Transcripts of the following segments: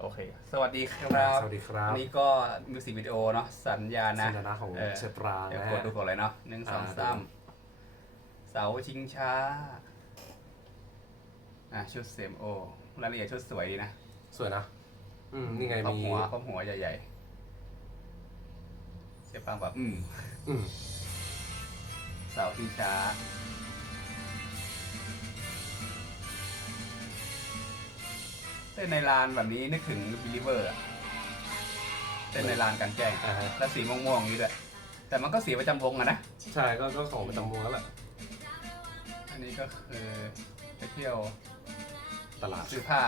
โอเค สวัสดีครับสวัสดีครับวันนี้ก็มิวสิกวิดีโอเนาะสัญญานะสัญญาณของออเชฟปรางเดี๋ยวนะกดฮะดูก่อนเลยเนาะหนึ่งสองอ่าสามเสาชิงช้าอะชุดเซมโอรายละเอียดชุดสวยดีนะ สวยนะ อืม นี่ไงครอบมีหัวครอบหัวใหญ่ๆเชฟปังแบบ อืม อืม เสาชิงช้า เต้นในลานแบบนี้นึกถึงบิลิเวอร์เต้นในลานกลารแจ้งอ่าฮะ แล้วสีม่วงๆอย่างนี้ด้วยแต่มันก็สีประจำวงอะนะ ใช่ก็ก็ของประจำวงแล้วแหละอันนี้ก็คือไปเที่ยวตลาดซื้อผ้า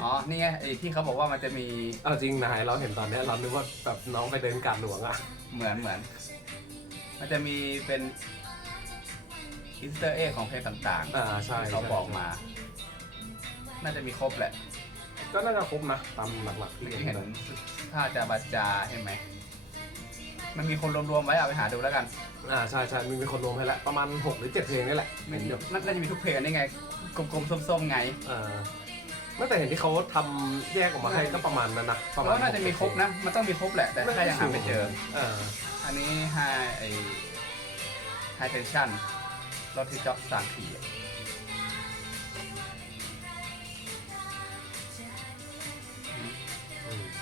อ๋อ นี่ไงไอ้ที่เขาบอกว่ามันจะมีเอาจริงนายเราเห็นตอนเนี้ยเรานึกว่าแบบน้องไปเดินการหลวงอะเหมือนเหมือน มันจะมีเป็นอินสเตอร์เอของเพลงต่างอ่าใช่ๆที่เขาใช่บอกมา น่าจะมีครบแหละก็น่าจะครบนะตามหลักๆที่เมื่อเห็กี้นเห็นเลยผ้าจาบาจาเห็นไหม มันมีคนรวมๆไว้เอาไปหาดูแล้วกันอ่าใช่ใช่มีมีคนรวมให้แล้วประมาณ6หรือ7เพลงนี่แหละมันเห็นอยู่น่าจะมีทุกเพลงนี่ไง กลมๆส้มๆไงอ่าไม่แต่เห็นที่เขาทำแยกออกมาให้ก็ประมาณนั้นนะประมาณแล้วน่าจะมีครบนะ มันต้องมีครบแหละ แต่ถ้ายังหาไม่เจออ่าอันนี้ไฮไอไฮเทนชั่นรถที่จ็อกสามขีดอืม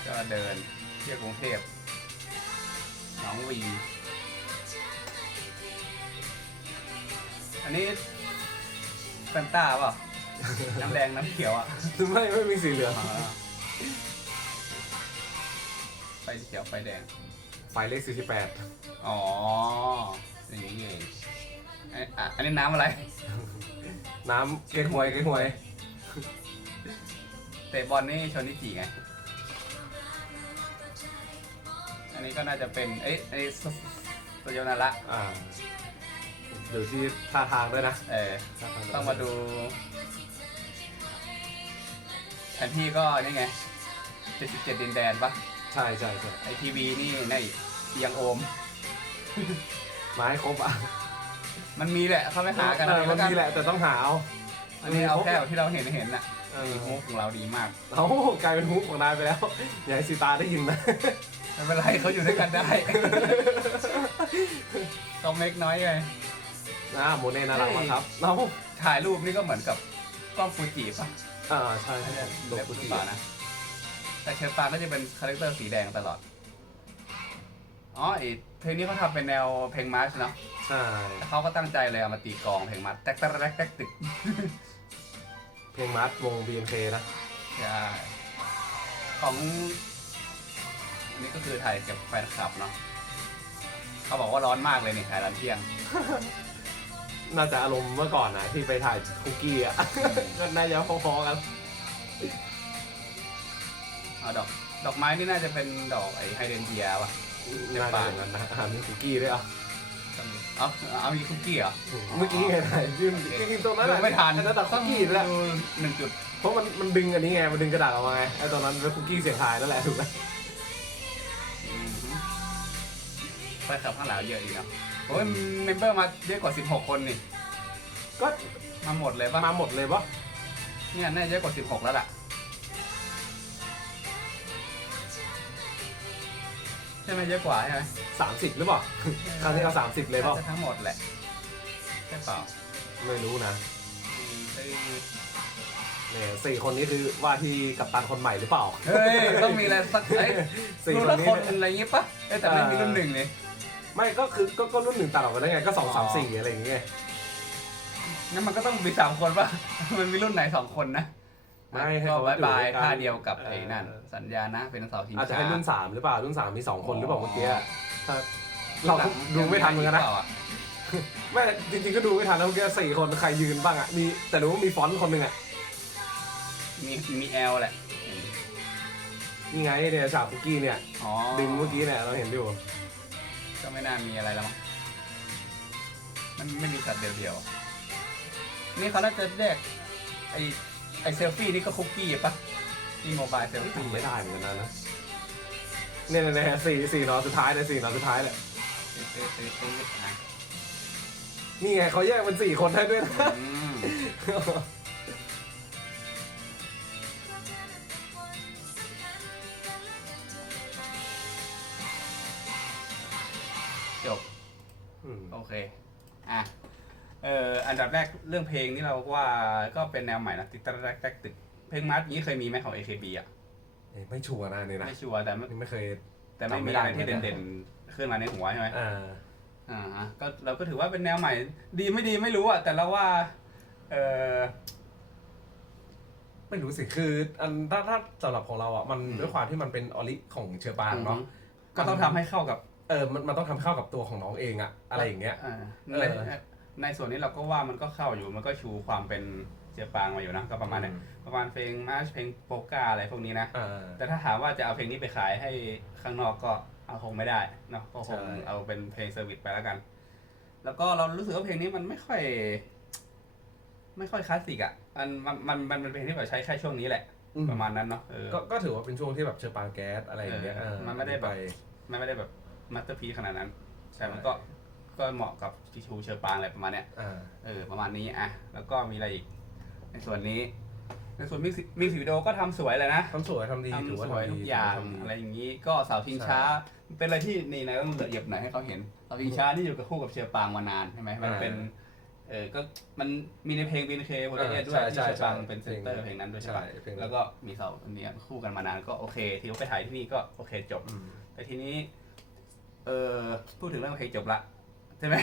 ก็เดินเที่ยวกรุงเทพหนองวีอันนี้แฟนต้าเปล่าน้ำแดงน้ำเขียวอะไม่ไม่มีสีเหลืองอ๋อไฟเขียวไฟแดง ไฟเลข48อ๋ออย่างนี้เองอันอะอันนี้น้ำอะไร น้ำเก๊กฮวยเก๊กฮวย เตะบอลนี่ชนนิจิไง นนี้ก็น่าจะเป็นเอ้ยอันนี้สโตโยนาระอ่าดูที่ท่าทางด้วยนะเออท่าทต้องมาดูแผนที่ก็นี่ไง 77 ดินแดนปะใช่ใช่ใช่ไอทีวีนี่ในเอียงโอม ไม้ครบอะมันมีแหละเขาไปหากันเออเองมันแล้วกันมีแหละแต่ต้องหาเอาอันนี้เอาแค่ที่เราเห็นเห็นน่ะเออไอ้มุกของเราดีมาก เอากลายเป็นฮุกของนายไปแล้ว อย่าให้สีตาได้ยินนะ ไม่เป็นไรเขาอยู่ด้วยกันได้ ต้องเล็กน้อยไง นะโมเน่น่ารักมากครับเราถ่ายรูปนี่ก็เหมือนกับกล้องฟูจิป่ะอ่าใช่อันใช่เนี้ยโดเล็ดบกุหรืจิอเปล่านะ แต่เชฟปางก็จะเป็นคาแรคเตอร์สีแดงตลอด อ๋อไอเพลงนี้เขาทำเป็นแนวเพลงมาร์ชเนาะใช่แต่เขาก็ตั้งใจเลยเอามาตีกลองเพลงมาร์ชแตกแตกแตกแตกตึกเพลงมาร์ทวง BNK นะ ใช่ ของอั นนี้ก็คือถ่ายกับแฟนคลับเนาะเขาบอกว่าร้อนมากเลยเนี่ยถ่ายตอนเที่ยง น่าจะอารมณ์เมื่อก่อนนะที่ไปถ่ายคุกกี้อะ ก็น่าจะพอๆกันเอาดอกดอกไม้นี่น่าจะเป็นดอกไอไฮเดรนเยียป่ะน่าจะอย่างนั้นนะอาหารมีคุกกี้ด้วยอะเอาเอามีคุกกี้เหรอ เมื่อกี้ไงถ่ายยืนกินตรงนั้นแหละไม่ทัน อันนั้นแต่คุกกี้นั่นแหละดูหนึ่งจุดเพราะมันมันดึงอันนี้ไง มันดึงกระดาษออกมาไงไอ้ตอนนั้นเป็นคุกกี้เสียงทายนั่นแหละถูกไหม แฟนคลับข้างหลังเยอะอีกเนาะโอ้ยเมมเบอร์มาเยอะกว่า 16 คนนี่ ก็มาหมดเลยปะมาหมดเลยปะเนี่ยน่าจะเยอะกว่า 16 แล้วล่ะใช่ไหมเยอะกว่าใช่ไหมสามสิบหรือเปล่าครั้งที่เราสามสิบเลยเปล่าน่าจะทั้งหมดแหละใช่เปล่าไม่รู้นะเฮ้ยเนี่ยสี่คนนี้คือว่าที่กัปตันคนใหม่หรือเปล่า เฮ้ย ต้องมีอะไรสักเอ้ยสี่รุ่นคนละนี้คนอะไรอย่างงี้ปะเอ้ยแต่ไม่มีรุ่นหนึ่งเลย ไม่ก็คือก็ก็รุ่นหนึ่งตัดออกไปแล้วไงก็สองอ๋สามอสี่อะไรอย่างเงี้ยงั้นมันก็ต้องมีสามคนปะมันมีรุ่นไหนสองคนนะไม่ให้ก็เขาบายบายอยู่ด้วยกันท่าเดียวกับเออไอ้นั่น สัญญานะ เป็นเสาชิงช้าอาจจะให้รุ่นสามหรือเปล่ารุ่นสามมีสองคนหรือเปล่าเมื่อกี้อ๋อถ้าเราก็ดูไม่ทันเหมือนกันนะปล่าไม่จริงๆก็ดูไม่ทันนะเมื่อกี้สี่คนใครยืนบ้างอะมีแต่รู้ว่ามีฟอนต์คนหนึ่งอะมีมีแอลแหละ นี่ไงเนี่ยฉากคุกกี้เนี่ย อ๋อดึงเมื่อกี้เนี่ยเราเห็นอยู่ ก็ไม่น่ามีอะไรแล้วมั้งมันไม่มีช็อตเดียวๆ นี่เขาน่าจะแยกไอไอเซลฟี่นี่ก็คุกกี้ปะนี่โมบายเซลฟี่ไม่ได้เหมือนกันนะนะเนี่ยเนี่ยเนี่ยสี่สี่หนอสุดท้ายเลยสี่หนอสุดท้ายเลยเอ๊ะเอ๊ะเอ๊ะเอ๊ะอะนี่ไงเขาแยกเป็นสี่คนได้ด้วยนะ เคอะเอ่ออันดับแรกเรื่องเพลงนี่เราว่าก็เป็นแนวใหม่นะติดตะแรกแตกตึกเพลงมาร์ทนี้เคยมีไหมของ AKB อะเอ้ยไม่ชัวร์นะอันนี่นะไม่ชัวร์แต่ไม่นี่ไม่เคย แต่ไม่จำไม่มีได้อะไรที่เหมือนกันเด่นๆขึ้นมาในหัวใช่ไหม อ่า อ่าฮะก็เราก็ถือว่าเป็นแนวใหม่ ดีไม่ดีไม่รู้อะแต่เราว่า เออ ไม่รู้สิคืออันถ้าถ้าสำหรับของเราอะมันอืม ด้วยความที่มันเป็นออริของเชอปางเนาะก็ต้องทำให้เข้ากับเออมันมันต้องทำเข้ากับตัวของน้องเองอะอะไรอย่างเงี้ย อ่าเออในในส่วนนี้เราก็ว่ามันก็เข้าอยู่มันก็ชูความเป็นเจียปางมาอยู่นะก็ประมาณเนี้ยประมาณเพลงมาร์ชเพลงโปกาอะไรพวกนี้นะ อ่า แต่ถ้าถามว่าจะเอาเพลงนี้ไปขายให้ข้างนอกก็เอาคงไม่ได้เนาะก็คงใช่ เอาเป็นเพลงเซอร์วิสไปแล้วกัน แล้วก็เรารู้สึกว่าเพลงนี้มันไม่ค่อย ไม่ค่อยคลาสสิกอะมันมันมันมันเป็นเพลงที่แบบใช้แค่ช่วงนี้แหละ อืมประมาณนั้นเนาะเออ ก็ก็ถือว่าเป็นช่วงที่แบบเชอปางแก๊สอะไรอย่างเงี้ยเออเออมันไม่ได้แบบปมันไม่ได้แบบ มาสเตอร์พีขนาดนั้นแต่มันใช่ก็ก็เหมาะกับชิชูเชอปางอะไรประมาณเนี้ยอ่าเออประมาณนี้อะแล้วก็มีอะไรอีก ในส่วนนี้ ในส่วนมิวสิมิวสิกวิดีโอก็ทำสวยเลยนะ ทำสวยทำดีถือทำว่าสวยทำดีทุกอย่างทำดี อะไรอย่างนี้ก็เสาชิงช้า เป็นอะไรที่นี่นะต้องเหยียบหน่อยให้เขาเห็นเสาชิงช้านี่อยู่กับคู่กับเชอปางมานานใช่ไหมมันเป็นเออก็มันมีในเพลงบีนเคโปรเจกต์ด้วยที่เชอปางเป็นเซนเตอร์เพลงนั้นด้วยใช่ปะเพลงแล้วก็มีเสาอันเนี้ยคู่กันมานานก็โอเคที่เขาไปถ่ายที่นี่ก็โอเคจบ อืม แต่ทีนี้ เออพูดถึงเรื่องเพลงจบละใช่ไหม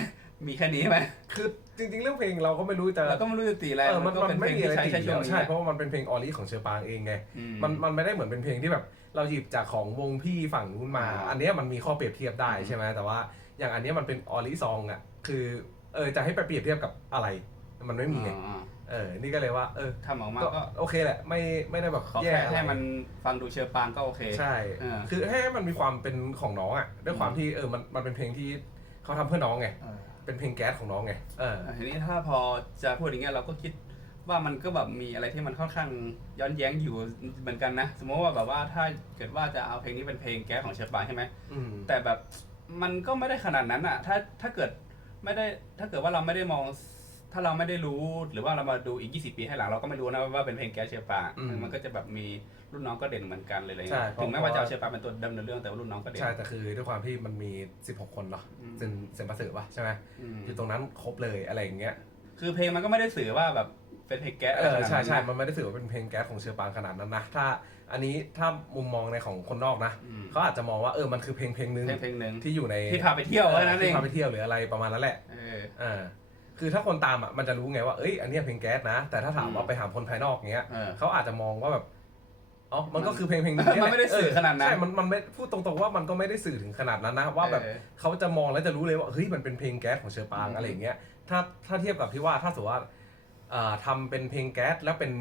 มีแค่นี้ไหมคือจริง ๆ เรื่องเพลงเราก็ไม่รู้จะเราก็ไม่รู้จะตีอะไรเออมันก็มันเป็นเพไม่ลงมีที่อะไรใช้ติแค่ดช่วงแล้วนี้ใช่เพราะว่ามันเป็นเพลงออริของเชอปางเองไงอืมันมันไม่ได้เหมือนเป็นเพลงที่แบบเราหยิบจากของวงพี่ฝั่งนู้นมาอ่าอันเนี้ยมันมีข้อเปรียบเทียบได้อืมใช่ไหมแต่ว่าอย่างอันเนี้ยมันเป็นออริซองอะคือเออจะให้ไปเปรียบเทียบกับอะไร มันไม่มีไงอ๋อ เออ นี่ก็เลยว่า เออทำออกมาก็ก็โอเคแหละ ไม่ไม่ได้แบบขอแย่แค่อะไรให้มันฟังดูเชอปางก็โอเคใช่ เออ คือให้มันมีความเป็นของน้องอะ ด้วยความอืม ที่เออมันมันเป็นเพลงที่เขาทำเพื่อน้องไง เออ เป็นเพลงแก๊สของน้องไง เออทีนี้ถ้าพอจะพูดอย่างเงี้ยเราก็คิดว่ามันก็แบบมีอะไรที่มันค่อนข้างย้อนแย้งอยู่เหมือนกันนะ สมมติว่าแบบว่าถ้าเกิดว่าจะเอาเพลงนี้เป็นเพลงแก๊สของเชอปางใช่ไหมอืม แต่แบบมันก็ไม่ได้ขนาดนั้นอะถ้าถ้าเกิดไม่ได้ถ้าเกิดว่าเราไม่ได้มอง ถ้าเราไม่ได้รู้หรือว่าเรามาดูอีก 20 ปีให้หลังเราก็ไม่รู้นะว่าเป็นเพลงแก๊สเชอปางอืมมันก็จะแบบมีรุ่นน้องก็เด่นเหมือนกันเลยอะไรใช่เงี้ยเพราะ ถึงแม้ว่าจะเอาเชอปางเป็นตัวดำเนินเรื่องแต่ว่ารุ่นน้องก็เด่น ใช่แต่คือด้วยความที่มันมี 16 คนเนาะอืม เซนเซนปัสสึป่ะใช่ไหมอืมอยู่ตรงนั้นครบเลยอะไรอย่างเงี้ยคือเพลงมันก็ไม่ได้สื่อว่าแบบเป็นเพลงแก๊สเออะไรอขนาดใช่นั้นใช่นะมันไม่ได้ถือว่าเป็นเพลงแก๊สของเชอปางขนาดนั้นนะถ้าอันนี้ถ้ามุมมองในของคนนอกนะอืมเขาอาจจะมองว่าเออมันคือเพลงเพลงนึงเพลงเพลงหนึ่งที่อยู่ในที่พาไปเที่ยวแค่นั้นเองที่พาไปเที่ยวหรืออะไรประมาณนั้นแหละเอออ่า คือถ้าคนตามอะมันจะรู้ไงว่าเอ้ยอันเนี้ยเพลงแก๊สนะ แต่ถ้าถามว่าอืมไปถามคนภายนอกเงี้ยเออ เขาอาจจะมองว่าแบบอ๋อมันก็คือเพลงเพลงนึงมันไม่ได้สื่อขนาดนั้น ใช่มันมันไม่พูดตรงๆว่ามันก็ไม่ได้สื่อถึงขนาดนั้นนะว่าแบบ เออ เขาจะมองแล้วจะรู้เลยว่าเฮ้ยมันเป็นเพลงแก๊สของเชอปางอืม อะไรอย่างเงี้ยถ้าถ้าเทียบกับที่ว่าถ้าสมมติว่าอ่าทำเป็นเพลงแก๊สแล้วเป็น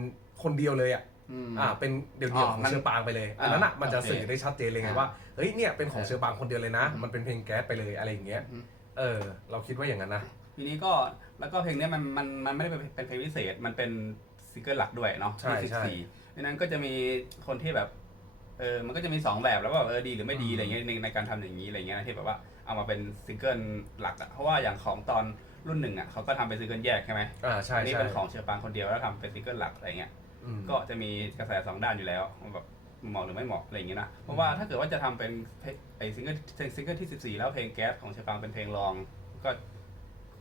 คนเดียวเลยอะอืม อ่าเป็นเดี่ยวอ๋ๆอของมันเชอปางไปเลยอันนั้นอะอ่ามันจะโอเคสื่อได้ชัดเจนเลยไงอ่าว่าเฮ้ยเนี่ยเป็นของเออเชอปางคนเดียวเลยนะ อืม มันเป็นเพลงแก๊สไปเลยอะไรอย่างเงี้ยอืม เออเราคิดว่าอย่างนั้นนะ ทีนี้ก็แล้วก็เพลงเนี้ยมันมันมันไม่ได้เป็นเป็นเพลงพิเศษ มันเป็นซิงเกิลหลักด้วยเนาะใช่ใช่ที่14ดังนั้นก็จะมีคนที่แบบเออมันก็จะมีสองแบบแล้วว่าเออดีหรือไม่ดีอืมอะไรเงี้ยในในการทำอย่างนี้อะไรเงี้ยนะที่แบบว่าเอามาเป็นซิงเกิลหลักอะเพราะว่าอย่างของตอนรุ่นหนึ่งอะเขาก็ทำเป็นซิงเกิลแยกใช่ไหมอ่าใช่อันนี้ใช่เป็นของเชอปางคนเดียวแล้วทำเป็นซิงเกิลหลักอะไรเงี้ย อืม ก็จะมีกระแสสองด้านอยู่แล้วว่าแบบเหมาะหรือไม่เหมาะอะไรอย่างเงี้ยนะเพราะว่าถ้าเกิดว่าจะทำเป็นเพลงไอซิงเกิลซิงเกิลที่ 14 แล้วเพลงแก๊สของเชฟฟังเป็นเพลงรอง ก็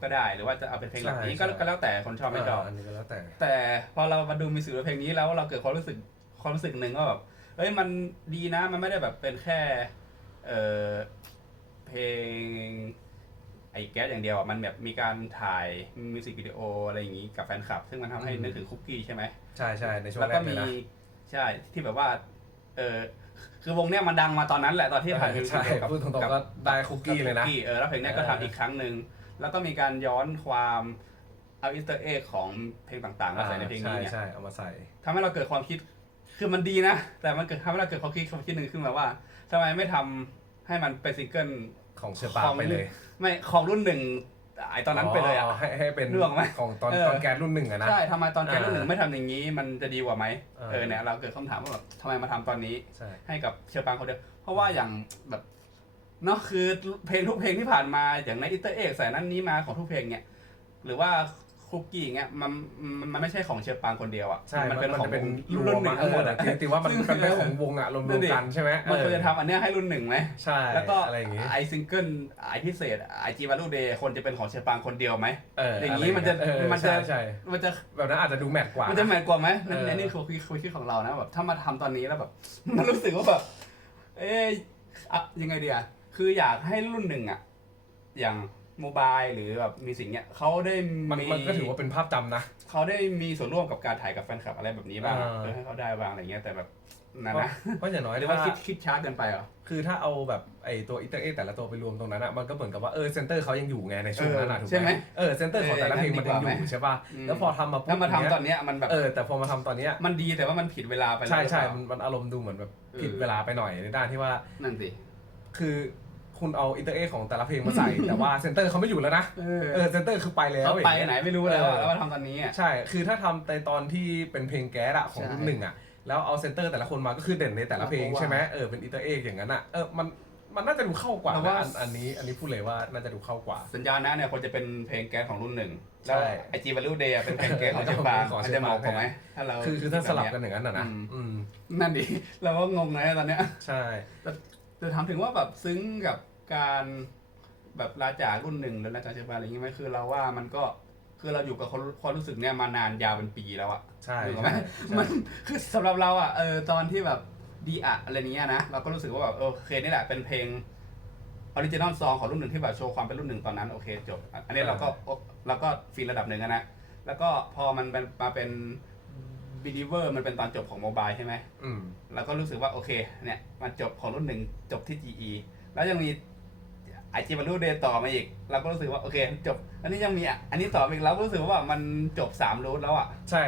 ก็ได้ หรือว่าจะเอาเป็นเพลงหลักใช่นี้ก็ใช่ ก็แล้วแต่คนชอบไม่ชอบาอันนี้ก็แล้วแต่ แต่พอเรามาดูมิวสิกวิดีโอเพลงนี้แล้วเราเกิดความรู้สึกความรู้สึกหนึ่งว่าแบบเอ้ยมันดีนะมันไม่ได้แบบเป็นแค่เออเพลงไอ้แก๊สอย่างเดียวอะมันแบบมีการถ่ายมิวสิกวิดีโออะไรอย่างงี้กับแฟนคลับ ซึ่งมันทำให้อืม นึกถึงคุกกี้ใช่ไหม ใช่ใช่ในช่วงแล้วแรก็กเลยมีนะ ใช่ที่แบบว่า เออคือวงเนี้ยมันดังมาตอนนั้นแหละตอนที่ถ่ายเออใช่มิวสิกวิดีโอกับพูดตรงๆก็ได้คุกกี้เลยนะเออแล้วเพลงเนี้ยก็เออ ทำอีกครั้งหนึ่ง แล้วก็มีการย้อนความเอาอินเตอร์เอกของเพลงต่างๆมาใส่ในเพลงนี้ใช่เนี่ยใช่เอามาใส่ทำให้เราเกิดความคิดคือมันดีนะ แต่มันเกิดทำให้เราเกิดความคิดความคิดหนึ่งขึ้นมาว่าทำไมไม่ทำให้มันเป็นซิงเกิลของเชอปางของไปเลย ไม่ของรุ่นหนึ่งไอตอนนั้นไปเลยอะให้ให้เป็นเรื่องไหมของตอนเออตอนแกนรุ่นหนึ่งอะนะใช่ทำไมตอนแกรุ่นหนึ่งอ่าไม่ทำอย่างนี้ มันจะดีกว่าไหมเออเออเนี่ยเราเกิดคำถามว่าแบบทำไมมาทำตอนนี้ใช่ให้กับเชอปางคนเดียวเพราะว่าอย่างแบบ เนาะคือเพลงทุกเพลงที่ผ่านมาอย่างในอินเตอร์เอกใส่นั้นนี้มาของทุกเพลงเนี่ยหรือว่าคุกกี้อย่างเงี้ยมันมันมันไม่ใช่ของเชฟปางคนเดียวอะใช่มันเป็นของจะเป็นรรุ่วนมหนึ่มางทั้งหมดอะเออตีว่ามันซึ่งมันเป็นของวงอะรวมนั่นดิๆกันใช่ไหมมันควรเอจะอทำอันเนี้ยให้รุ่นหนึ่งไหมใช่แล้วก็อะไรอย่างงี้ไอซิงเกิลไอพิเศษไอจีวาลูเดย์คนจะเป็นของเชฟปางคนเดียวไหมเออออย่างนี้มันจะเออมันจะใช่ใช่มันจะแบบนั้นอาจจะดูแมทกว่า มันจะแมนกว่าไหมนั่นเออนั่นนี่คือคือคือคิดของเรานะแบบถ้ามาทำตอนนี้แล้วแบบมันรู้สึกว่าแบบเอ๊ยอะยังไงดีอะ คืออยากให้รุ่นหนึ่งอะอย่างโมบายหรือแบบมีสิ่งเนี้ยเขาได้มันมีมันก็ถือว่าเป็นภาพจำนะ เขาได้มีส่วนร่วมกับการถ่ายกับแฟนคลับอะไรแบบนี้บ้างอ่า เออให้เขาได้บ้างอะไรเงี้ยแต่แบบนั่นเพราะนะเพราะอย่างน้อยหรือถ้าว่า คิดคิดช้าเกินไปเหรอ คือถ้าเอาแบบไอตัวอินเตอร์เอแต่ละตัวไปรวมตรงนั้นอะมันก็เหมือนกับว่าเออเซนเตอร์เขายังอยู่ไงในช่วงนั้นอะเออถูกใช่ไหไหมมเออเซนเตอร์ของแต่ละเพลงมันยังอเอองั้นดีกว่าไหมยู่ใช่ป่ะอืม แล้วพอทำมาปุ๊บถ้ามาทำเนี้ยตอนเนี้ยมันแบบเออแต่พอมาทำตอนเนี้ยมันดีแต่ว่ามันผิดเวลาไปแล้วใช่ใช่หรือเปล่ามันมันอารมณ์ดูเหมือนแบบเออผิดเวลาไปหน่อยในด้านที่ว่า นั่นสิ คือ คุณเอาอินเตอร์เอของแต่ละเพลงมาใส่ แต่ว่าเซนเตอร์เขาไม่อยู่แล้วนะเอเออเซนเตอร์คือไปแล้วเขาไปอย่างไหนเงี้ยไม่รู้แล้วอะเออแล้วมาทำตอนนี้อะ ใช่ คือถ้าทำในตอนที่เป็นเพลงแก๊สอะของใช่รุ่นหนึ่งอะแล้วเอาเซนเตอร์แต่ละคนมาก็คือเด่นในแต่ละเพลงเราก็ว่าใช่ไหมเออ เป็นอินเตอร์เออย่างนั้นอะเออ มัน มันน่าจะดูเข้ากว่าเรานะว่าอันอันนี้ อันนี้พูดเลยว่าน่าจะดูเข้ากว่า สัญญาณนะเนี่ยควรจะเป็นเพลงแก๊สของรุ่นหนึ่งใช่แล้วไอจีวาลูเดย์เป็นเพลงแก๊สของเชฟบางของมันเชจะฟเหบางมาะกว่าไหมถ้าเราคือคือถ้าสลับกันอย่างนั้นอะนะ อืมอืมนั่นดิเราก็งงนะตอนเนี้ยใช่ แต่ถามถึงว่าแบบซึ้งกับ การแบบลาจากรุ่นหนึ่งแล้วลาจากเชฟบางอะไรอย่างงี้ไหมคือเราว่ามันก็คือเราอยู่กับความความรู้สึกเนี่ยมานานยาวเป็นปีแล้วอะใช่ถูกใช่ไหมใช่มันคือสำหรับเราอะเออตอนที่แบบดีอะอะไรเนี้ยนะเราก็รู้สึกว่าแบบเออโอเคนี่แหละเป็นเพลงออริจินอลซองของรุ่นหนึ่งที่แบบโชว์ความเป็นรุ่นหนึ่งตอนนั้นโอเคจบ อันนี้เราก็เราก็ฟีลระดับหนึ่งอะนะ แล้วก็พอมันเป็นมาเป็น believer มันเป็นตอนจบของโมบายใช่ไหมอืมเราก็รู้สึกว่าโอเคเนี่ยมันจบของรุ่นหนึ่งจบที่ GE แล้วยังมี ไอจีบรรลุเดย์ต่อมาอีก เราก็รู้สึกว่าโอเคจบ อันนี้ยังมีอะอันนี้ต่อมาอีกเราก็รู้สึกว่ามันจบสามรูทแล้วอะ ใช่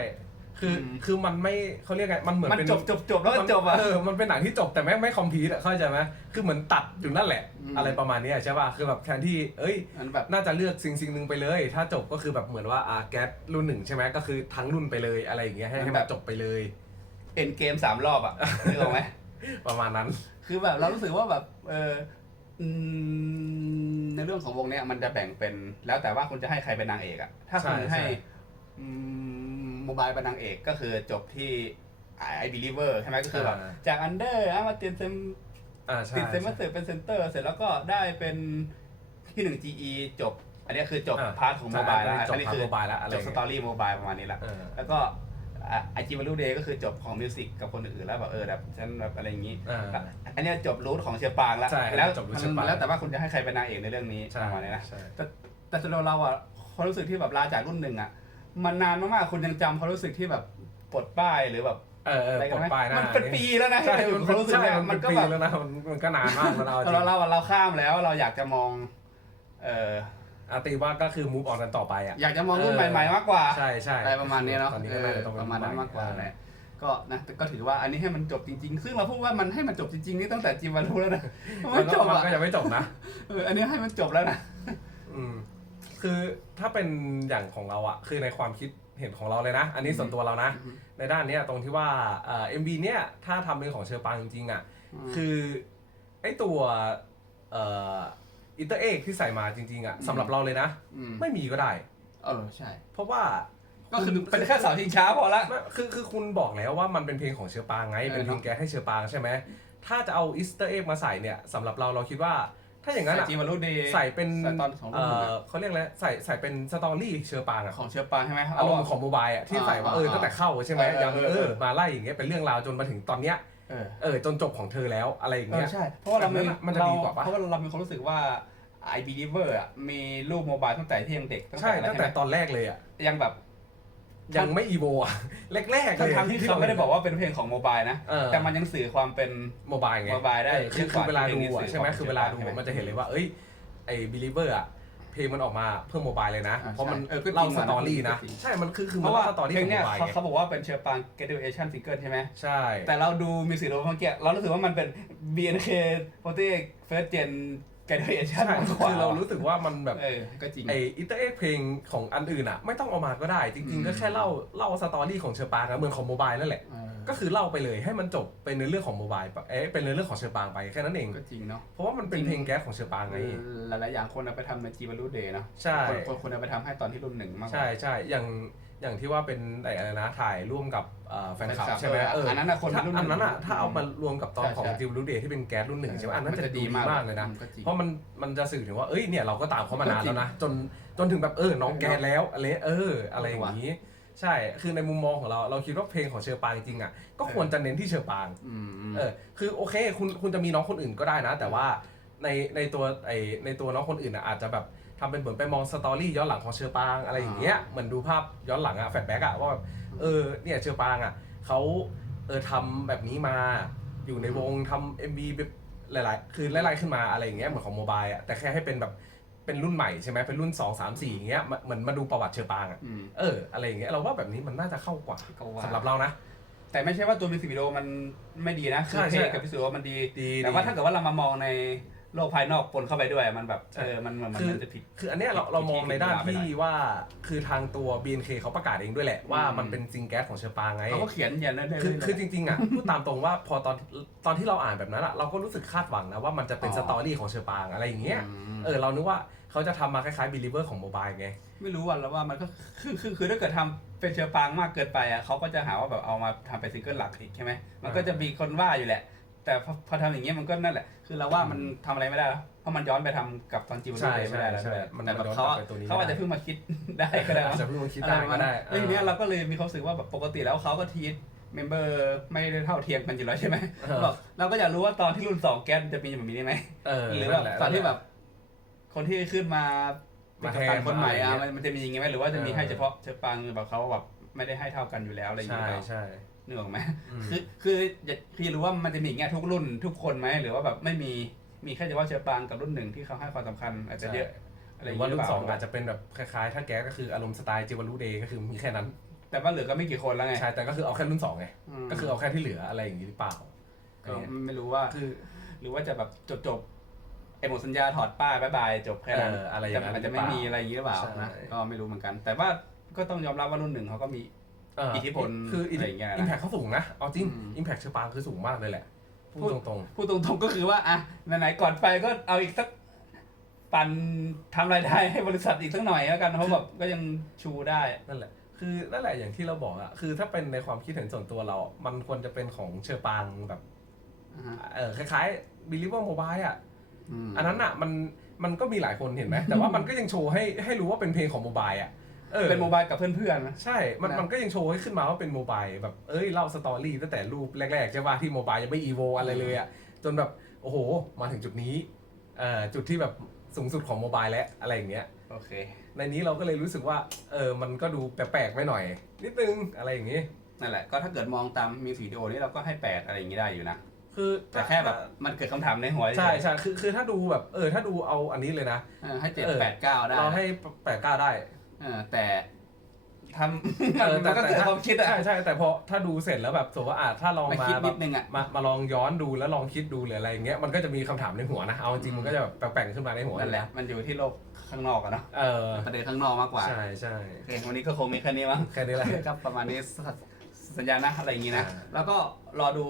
คืออม คือมันไม่เขาเรียกไงมันเหมือนมันเป็นจบจบจบแล้วก็จบอะ เออมันเป็นหนังที่จบแต่แม่งไม่คอมพลีทอะเข้าใจไหมคือเหมือนตัดอยู่นั่นแหละ อืม อะไรประมาณเนี้ยใช่ป่ะคือแบบแทนที่เอ้ย มันแบบ น่าจะเลือกสิ่งสิ่งหนึ่งไปเลย ถ้าจบก็คือแบบเหมือนว่าอ่าแก๊สรุ่นหนึ่งใช่ไหมก็คือทั้งรุ่นไปเลยอะไรอย่างเงี้ยให้ให้มันจบไปเลย เอ็นเกมสามรอบอะนึกออกไหม ประมาณนั้น คือแบบเรารู้สึกว่าแบบเออ อืมในเรื่องของวงเนี้ยมันจะแบ่งเป็นแล้วแต่ว่าคุณจะให้ใครเป็นนางเอกอะถ้าคุณใช่ให้ใช่ โมบายเป็นนางเอกก็คือจบที่ไอ believer ใช่ไหมก็คือแบบอ่าจากอันเดอร์มาติดเซมอ่าใช่ติดเซมมาใช่เสร็จเป็นเซนเตอร์ เสร็จแล้วก็ได้เป็นที่หนึ่ง GE จบ อันนี้คือจบอ่าพาร์ทของโมบายแล้วจบอันนี้พาร์ทคือโมบายแล้วอะไรจบสตอรี่โมบายประมาณนี้ละ เออ แล้วก็ ไอจีวารูเดย์ก็คือจบของมิวสิกกับคนอื่นแล้วแบบเออแบบฉันแบบอะไรอย่างนี้ อ่า อันเนี้ยจบรูทของเชียร์ปางแล้ว ใช่แล้วจบรูทเชียร์ปาง แล้วแต่ว่าคุณจะให้ใครเป็นนางเอกในเรื่องนี้ใช่ประมาณนี้นะ ใช่ แต่สำหรับเราอะความรู้สึกที่แบบลาจากรุ่นหนึ่งอะ มันนานมากๆ คุณยังจำความรู้สึกที่แบบปลดป้ายหรือแบบเออเอออะไรปกัลนดไหมป้ายหน้ามันเป็นปีแล้วนะใช่ที่มันความรู้สึกใช่เนี่ยมัมันนเป็ก็นปีแบบแล้วนะมันมันก็นานมากแล้วนะเอาจริง เราเราเราข้ามแล้วเราอยากจะมอง เออ อาตีว่าก็คือ move on กันต่อไปอะ อยากจะมองรุ่นเออใหม่ๆมากกว่าใช่ใช่อะไรประมาณนี้เนาะตอนนี้เอก็อน่าจะต้องเป็ประมาณนั้นมากกว่าเออแหละก็นะแต่ก็ถือว่าอันนี้ให้มันจบจริง ๆ ซึ่งเราพูดว่ามันให้มันจบจริงๆนี่ตั้งแต่จิมวารุแล้วนะมันมันไม่ก็จบมันอะก็ยังไม่จบนะเอออันนี้ให้มันจบแล้วนะอืมคือถ้าเป็นอย่างของเราอะคือในความคิดเห็นของเราเลยนะ อันนี้ส่วนตัวเรานะ ในด้านเนี้ยตรงที่ว่าเอ่อ็มบีเนี้ยถ้าทำเป็นของเชอร์ปางจริงๆอะคือไอตัวเอ่อ อินเตอร์เอกที่ใส่มาจริงๆอะอืมสำหรับเราเลยนะมไม่มีก็ได้ เออใช่ เพราะว่าก็คือเป็นแค่เสาชิงช้าพอละ ไม่คือคือคุณบอกแล้วว่ามันเป็นเพลงของเชอร์ปางไง เออ เป็นเพลงแก๊สให้เชอร์ปางใช่ไหม ถ้าจะเอาอิสเตอร์เอกมาใส่เนี่ยสำหรับเราเราคิดว่า ถ้าอย่างนั้นอะจิมวารุเดย์ใส่เป็นใส่ตอนของรุ่เอนหนึ่งออะเขาเรียกอะไรใส่ใส่เป็นสตอรี่เชอร์ปางอะของเชื้อปลาใช่ไหมอารมณ์ของโมบายอะที่ใส่ว่าเอออ่าตั้งแต่เข้าใช่ไหมเออยังเออเอเอออมาไล่อย่างเงี้ยเป็นเรื่องราวจนมาถึงตอนเนี้ย เออ เออจนจบของเธอแล้วอะไรอย่างเอเงี้อยใช่ เพราะว่าเราแบบนั้นอะมันจะดีกว่าปะ เพราะว่าเรามีความรู้สึกว่าไอ believer อะมีรูปโมบายตั้งแต่ที่ยังเด็กใช่อะไรตั้งแต่ใช่ไหมตอนแรกเลยอะยังแบบยังไม่อีโวอะแรกๆเลยทั้งๆที่เขาไม่ได้บอกว่าเป็นเพลงของโมบายนะ เออแต่มันยังสื่อความเป็น โมบายไงโมบายได้เออคือคือเวลาดูเพลงอะนี้ใช่ไหมสื่อคือเวลาดูใช่ไหมมันจะเห็นเลยว่า เอ้ยไอ้ believer อะ เพลงมันออกมาเพื่อโมบายเลยนะ อ่าเพราะมันใช่เออก็จริงเล่าว่ะสตอรี่นะก็จริง ใช่ มันคือคือเพมันราะว่าเล่าสตอรี่เพลของงเนี้ยโมบายเขาไงเขาบอกว่าเป็นเชอร์ปาง graduation single ใช่ไหม ใช่ แต่เราดูมิวสิกวิดีโอเมื่อกี้เรารู้สึกว่ามันเป็น BNK48 first gen กเดอร์เอชั่นใช่มากกว่าคือเรารู้สึกว่ามันแบบเออก็จริง ไออินเตอร์เอ็กเพลงของอันอื่นอะ ไม่ต้องเอามาก็ได้ จริงๆก็แค่เล่าเล่าสตอรี่ของเชอปางอะเหมือนของโมบายนั่นแหละ เออก็คือเล่าไปเลยให้มันจบเป็นในเรื่องของโมบายเอ๊ะเป็นในเรื่องของเชอปางไปแค่นั้นเอง ก็จริงเนาะเพราะว่ามันเป็นเพลงแก๊สของเชอปางไง หลายๆอย่างคนเอาไปทำในจีบารุเดย์เนาะใช่คนคนคนเอาไปทำให้ตอนที่รุ่นหนึ่งมากกว่า ใช่ใช่อย่าง อย่างที่ว่าเป็นไอ้อะไรนะถ่ายร่วมกับเอ่อแฟนคลับแฟนคลับใช่ไหมเออเอออันนั้นน่ะคนถ้ารุ่นหนึ่งอันนั้นอะถ้าเอามารวมกับตอนใช่ของใช่จิวรูเดย์ที่เป็นแก๊สรุ่นหนึ่งใช่ไหมอันนั้นจะดีมากเลยนะ ก็จริง เพราะมันมันจะสื่อถึงว่า เอ้ย เนี่ยเราก็ตามเขามานานแล้วนะ จนจนถึงแบบเออ น้องแกนแล้วอะไรเออ อะไรอย่างนี้ ใช่ คือในมุมมองของเรา เราคิดว่าเพลงของเชอปางจริงๆอะ ก็ควรจะเน้นที่เชอปาง อืมเออ คือโอเค คุณคุณจะมีน้องคนอื่นก็ได้นะ แต่ว่าในในตัวไอในตัวน้องคนอื่นอะอาจจะแบบ ทำเป็นเหมือนไปมองสตอรี่ย้อนหลังของเชอปางอะไรอย่างเงี้ยเหมือนดูภาพย้อนหลังอะแฟลชแบ็กอะว่าแบบเออเนี่ยเชอปางอะเขาเออทำแบบนี้มาอยู่ในวงทำเอ็มบีแบบหลายๆ คือไล่ๆขึ้นมาอะไรอย่างเงี้ยเหมือนของโมบายอะแต่แค่ให้เป็นแบบเป็นรุ่นใหม่ใช่ไหมเป็นรุ่น 2 3 4อย่างเงี้ยเหมือนมาดูประวัติเชอปางอะอืม เอออะไรอย่างเงี้ยเราว่าแบบนี้มันน่าจะเข้ากว่าก็ว่า สำหรับเรานะ แต่ไม่ใช่ว่าตัวมิวสิกวิดีโอมันไม่ดีนะคือใช่เพลงใช่กับมิวสิกวิดีโอมันดี ดีแต่ว่าดี ถ้าเกิดว่าเรามามองใน โลกภายนอกปนเข้าไปด้วยมันแบบใช่เออมันมันมันคือมันจะผิด คืออันเนี้ยเราผิดเรามองในด้านผิดเวลาไปหน่ที่อยว่าคือทางตัว BNK เขาประกาศเองด้วยแหละว่าอืมมันเป็นซิงแก๊สของเชอปางไงเขาก็เขียนอย่างนั้นได้คือเลยคือจริงๆอะพูดตามตรงว่าพอตอนตอนที่เราอ่านแบบนั้นอะเราก็รู้สึกคาดหวังนะว่ามันจะเป็นอ๋อสตอรี่ของเชอปางอะไรอย่างเงี้ยมเออเรานึกว่าเขาจะทำมาคล้ายๆ believer ของโมบายไงไม่รู้ว่าแล้วว่ามันก็คือคือคือถ้าเกิดทำเป็นเชื้อปางมากเกินไปอะเขาก็จะหาว่าแบบเอามาทำเป็นซิงเกิลหลักอีกใช่ไหมมันก็จะมีคนว่าอยู่แหละ แต่พอพอทำอย่างเงี้ยมันก็นั่นแหละ คือเราว่ามันทำอะไรไม่ได้แล้วเพราะมันย้อนไปทำกับตอนจิวใช่เลยไม่ได้แล้วใช่ด้วยมันแต่แบบมันย้อนเขากลับไปตัวนี้เขาอาจจะเพิ่งมาคิด ได้ก็ได้อาจมั้งจะเพิ่งมาคิดอะไรได้ประก็มาณได้นั้นแล้วทีเนี้ยเราก็เลยมีความรู้สึกว่าแบบปกติแล้วเขาก็ทีเมมเบอร์ไม่ได้เท่าเทียมกันอยู่แล้วใช่ไหมเออแบบเราก็อยากรู้ว่าตอนที่รุ่นสองแก๊สมันจะมีแบบนี้ไหมเออหรือนั่แบบนแหละตอนที่แบบ คนที่ขึ้นมาเป็นมากัปแทตันนคนใหม่อะไรอย่างอะเงี้ยมันมันจะมีอย่างงี้ไหมหรือว่าจะมีเออให้เฉพาะเชฟปังแบบเขาแบบไม่ได้ให้เท่ากันอยู่แล้วอะไรอย่างใช่เงี้ย ใช่ นึกออกไหมอืม คือคืออยากคือรู้ว่ามันจะมีอย่างเงี้ยทุกรุ่นทุกคนไหมหรือว่าแบบไม่มีมีแค่เฉพาะเชฟปังกับรุ่นหนึ่งที่เขาให้ความสำคัญอาจจะเยอะอะหไรอรืย่าองว่าเงี้ยหรุ่รืนอสองเปล่าอาจจะเป็นแบบคล้ายๆ ถ้าแก๊สก็คืออารมณ์สไตล์จิวารุเดย์ก็คือมีแค่นั้นแต่ว่าเหลือก็ไม่กี่คนแล้วไงใช่แต่ก็คือเอาแค่รุ่นสองไงมก็คือเอาแค่ที่เหลืออะไรอย่างนี้หรือเปล่าก็ไม่รู้ว่า คือ หรือว่าจะแบบจบจบไอ้หมดสัญญาถอดป้ายบายบายจบแค่นั้นเอออะไรอย่างนั้นแต่มันจะไม่มีอะไรอย่างนี้หรือเปล่าใช่ นะก็ไม่รู้เหมือนกัน แต่ว่าก็ต้องยอมรับว่ารุ่นหนึ่งเขาก็มีเอิทธิพลคืออิอะไรอย่างเงี้ยนะอิมแพคเขาสูงนะ เอาจริงอืม อิมแพคเชอปางคือสูงมากเลยแหละ พูดตรงพูดตรงๆก็คือว่าอะไหนๆก่อนไปก็เอาอีกสักปันทำรายได้ให้บริษัทอีกสักหน่อยแล้วกันเพราะแบบก็ยังชูได้ ๆ นั่นแหละ คือนั่นแหละอย่างที่เราบอกอะคือถ้าเป็นในความคิดเห็นส่วนตัวเรามันควรจะเป็นของเชอปางแบบ เออคล้ายๆ Believer Mobile อะ อันนั้นอะมันมันก็มีหลายคนเห็นไหมแต่ว่ามันก็ยังโชว์ให้ให้รู้ว่าเป็นเพลงของโมบายอะ เออ เป็นโมบายกับเพื่อนๆนะ ใช่ มันนะ มันก็ยังโชว์ให้ขึ้นมาว่าเป็นโมบายแบบ เอ้ย เล่าสตอรี่ตั้งแต่รูปแรกๆ ใช่ป่ะที่โมบายยังไม่อีโวอะไรเลยอะจนแบบ โอ้โห มาถึงจุดนี้เอ่อจุดที่แบบสูงสุดของโมบายแล้วอะไรอย่างเงี้ย โอเค ในนี้เราก็เลยรู้สึกว่า เออ มันก็ดูแปลกๆไปหน่อย นิดนึงอะไรอย่างงี้ นั่นแหละ ก็ถ้าเกิดมองตามมีวิดีโอนี้เราก็ให้แปดอะไรอย่างนี้ได้อยู่นะ คือแต่แค่แบบมันเกิดคำถามในหัวใช่ใช่คือคือถ้าดูแบบ เออ ถ้าดูเอาอันนี้เลยนะ เออให้เจ็ดเออ แปดเก้าได้ เราให้แปดเก้าได้เออแต่ทำเออมันก็เกิดถ้ความคิดอะใช่ใช่แต่พอถ้าดูเสร็จแล้วแบบสมมติว่าอะถ้าลองมามาคิดแบนิบดนึงอะมามาลองย้อนดูแล้วลองคิดดูหรืออะไรอย่างเงี้ยมันก็จะมีคำถามในหัวนะเอาจริงๆมันก็จะแบบแปลกๆขึ้นมาในหัวนั่นแหละ มันอยู่ที่โลกข้างนอกอะเนาะเออประเด็นข้างนอกมากกว่าใช่ใช่โอเควันนี้ก็คงมีแค่นี้มั้ง แค่นี้แหละ ครับประมาณนี้สัญญาณนะอะไรอย่างงี้นะ อ่า แล้วก็รอดู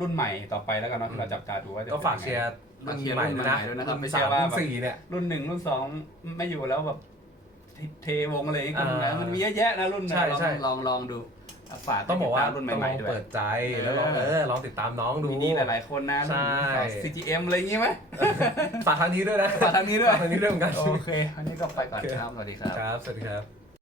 รุ่นใหม่ต่อไปแล้วกันเนาะที่เราจับตาดูว่าจะก็ฝากป็นเชียังยไงร์รุ่นฝากเชียร์ใหม่รุ่นด้วยนะใหม่ด้วยนะครับรุ่นไม่ใช่สามว่ารุ่นแบบสี่เนี่ย รุ่นหนึ่งรุ่นสองไม่อยู่แล้วแบบ เทเทวงอะไรอย่างเงี้ยอ่านะมันมีเยอะแยะนะรุ่นนะใช่ลองใช่ ลองลองดูฝากต้องบอกว่าติดตมรุ่นต้องใหลม่องๆด้วยเปิดใจเออแล้วลองเออลองติดตามน้องดู มีนี่หลาย ๆ คนนะใช่ CGM อะไรอย่างงี้ไหม ฝากทางนี้ด้วยนะฝากทางนี้ด้วย ฝากทางนี้ด้วยเหมือนกัน โอเคอันนี้ก็ไปก่อนโอเคครับ สวัสดีครับ ครับ สวัสดีครับ